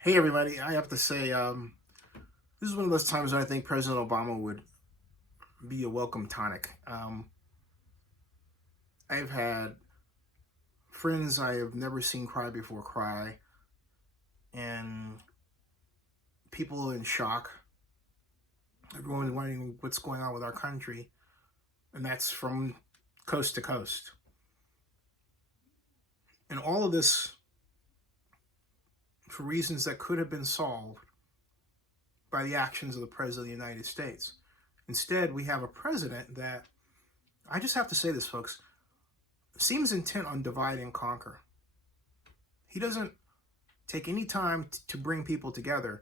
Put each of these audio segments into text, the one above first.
Hey everybody, I have to say, this is one of those times when I think President Obama would be a welcome tonic. I've had friends I have never seen cry before cry, and people in shock. Everyone wondering what's going on with our country, and that's from coast to coast. And all of this for reasons that could have been solved by the actions of the President of the United States. Instead, we have a president that, I just have to say this, folks, seems intent on divide and conquer. He doesn't take any time to bring people together,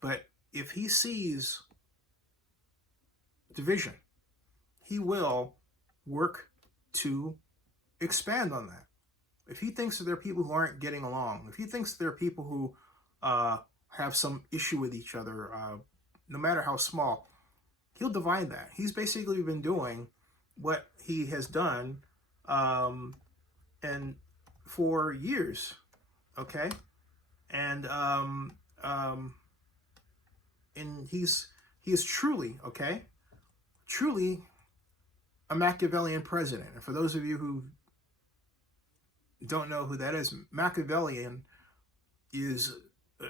but if he sees division, he will work to expand on that. If he thinks that there are people who aren't getting along, if he thinks there are people who have some issue with each other, no matter how small, he'll divide that. He's basically been doing what he has done, and for years, okay, and he is truly, okay, truly a Machiavellian president. And for those of you who don't know who that is, Machiavellian is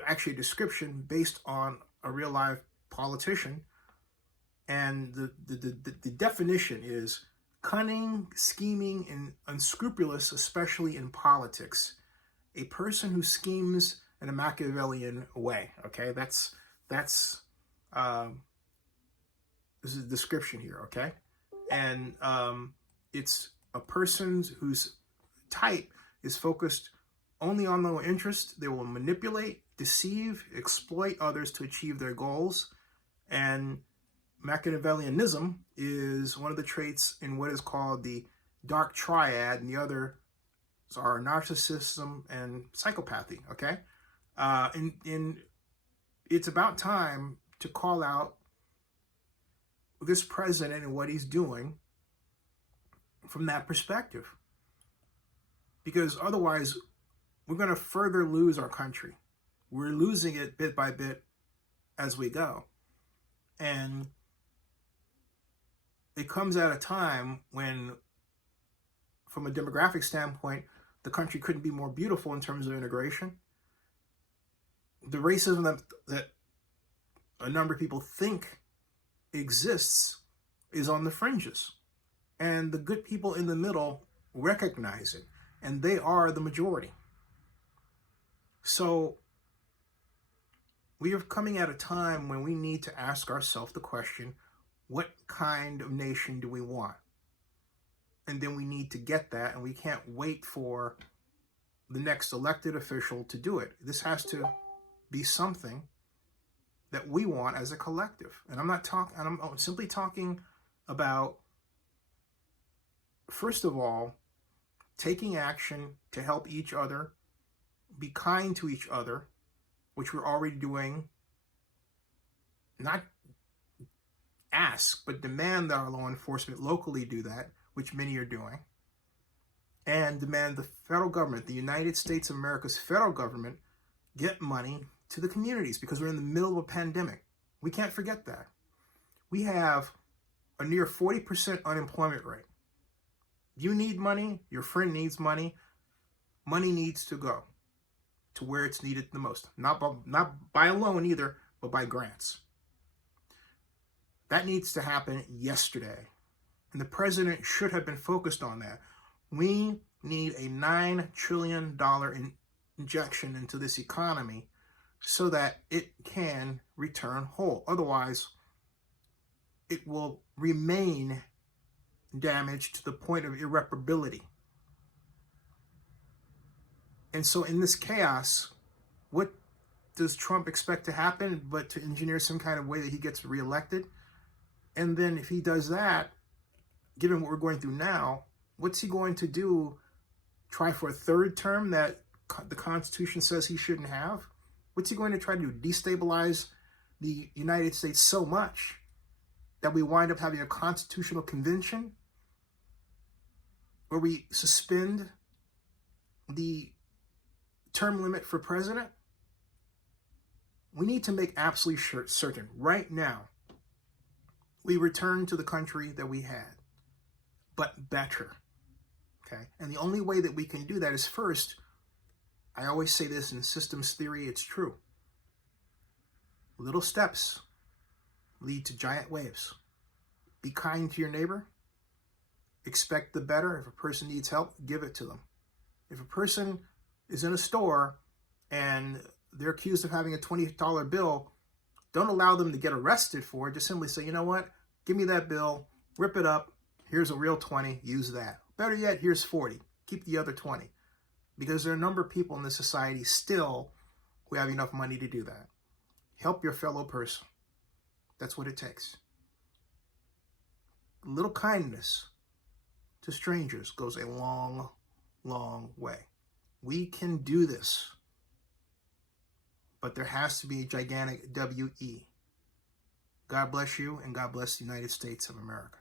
actually a description based on a real life politician, and the definition is cunning, scheming, and unscrupulous, especially in politics. A person who schemes in a Machiavellian way. Okay, that's this is a description here. Okay, and it's a person whose type is focused only on their own interest. They will manipulate, deceive, exploit others to achieve their goals. And Machiavellianism is one of the traits in what is called the dark triad, and the other are narcissism and psychopathy. Okay, and it's about time to call out this president and what he's doing from that perspective, because otherwise we're going to further lose our country. We're losing it bit by bit as we go, and it comes at a time when, from a demographic standpoint, the country couldn't be more beautiful in terms of integration. The racism that a number of people think exists is on the fringes, and the good people in the middle recognize it, and they are the majority. So we are coming at a time when we need to ask ourselves the question, what kind of nation do we want? And then we need to get that, and we can't wait for the next elected official to do it. This has to be something that we want as a collective. And I'm simply talking about, first of all, taking action to help each other, be kind to each other, which we're already doing. Not ask, but demand that our law enforcement locally do that, which many are doing. And demand the federal government, the United States of America's federal government, get money to the communities, because we're in the middle of a pandemic. We can't forget that. We have a near 40% unemployment rate. You need money, your friend needs money. Money needs to go to where it's needed the most. Not by a loan either, but by grants. That needs to happen yesterday. And the president should have been focused on that. We need a $9 trillion injection into this economy so that it can return whole. Otherwise, it will remain damaged to the point of irreparability. And so in this chaos, what does Trump expect to happen but to engineer some kind of way that he gets reelected? And then if he does that, given what we're going through now, what's he going to do? Try for a third term that the Constitution says he shouldn't have? What's he going to try to do? Destabilize the United States so much that we wind up having a constitutional convention where we suspend the term limit for president? We need to make absolutely certain right now we return to the country that we had, but better. Okay? And the only way that we can do that is, first, I always say this in systems theory, it's true. Little steps lead to giant waves. Be kind to your neighbor. Expect the better. If a person needs help, give it to them. If a person is in a store and they're accused of having a $20 bill, don't allow them to get arrested for it. Just simply say, you know what? Give me that bill, rip it up. Here's a real 20, use that. Better yet, here's 40. Keep the other 20. Because there are a number of people in this society still who have enough money to do that. Help your fellow person. That's what it takes. A little kindness to strangers goes a long, long way. We can do this. But there has to be a gigantic W-E. God bless you, and God bless the United States of America.